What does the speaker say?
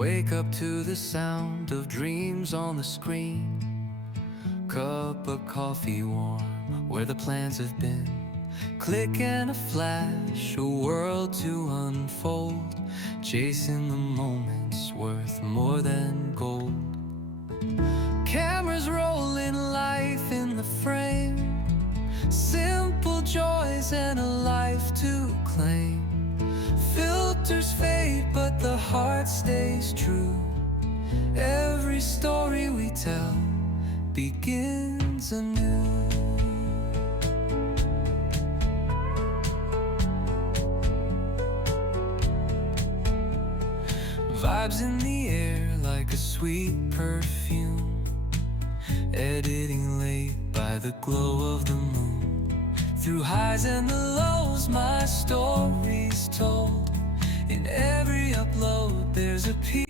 Wake up to the sound of dreams on the screen. Cup of coffee warm where the plans have been. Click and a flash, a world to unfold. Chasing the moments worth more than gold. Cameras rolling, life in the frame. Simple joys and a life to claim. Filters fade, but the heart stays true. Every story we tell begins anew. Vibes in the air like a sweet perfume. Editing late by the glow of the moon. Through highs and the lows, my story's told. In every upload there's a piece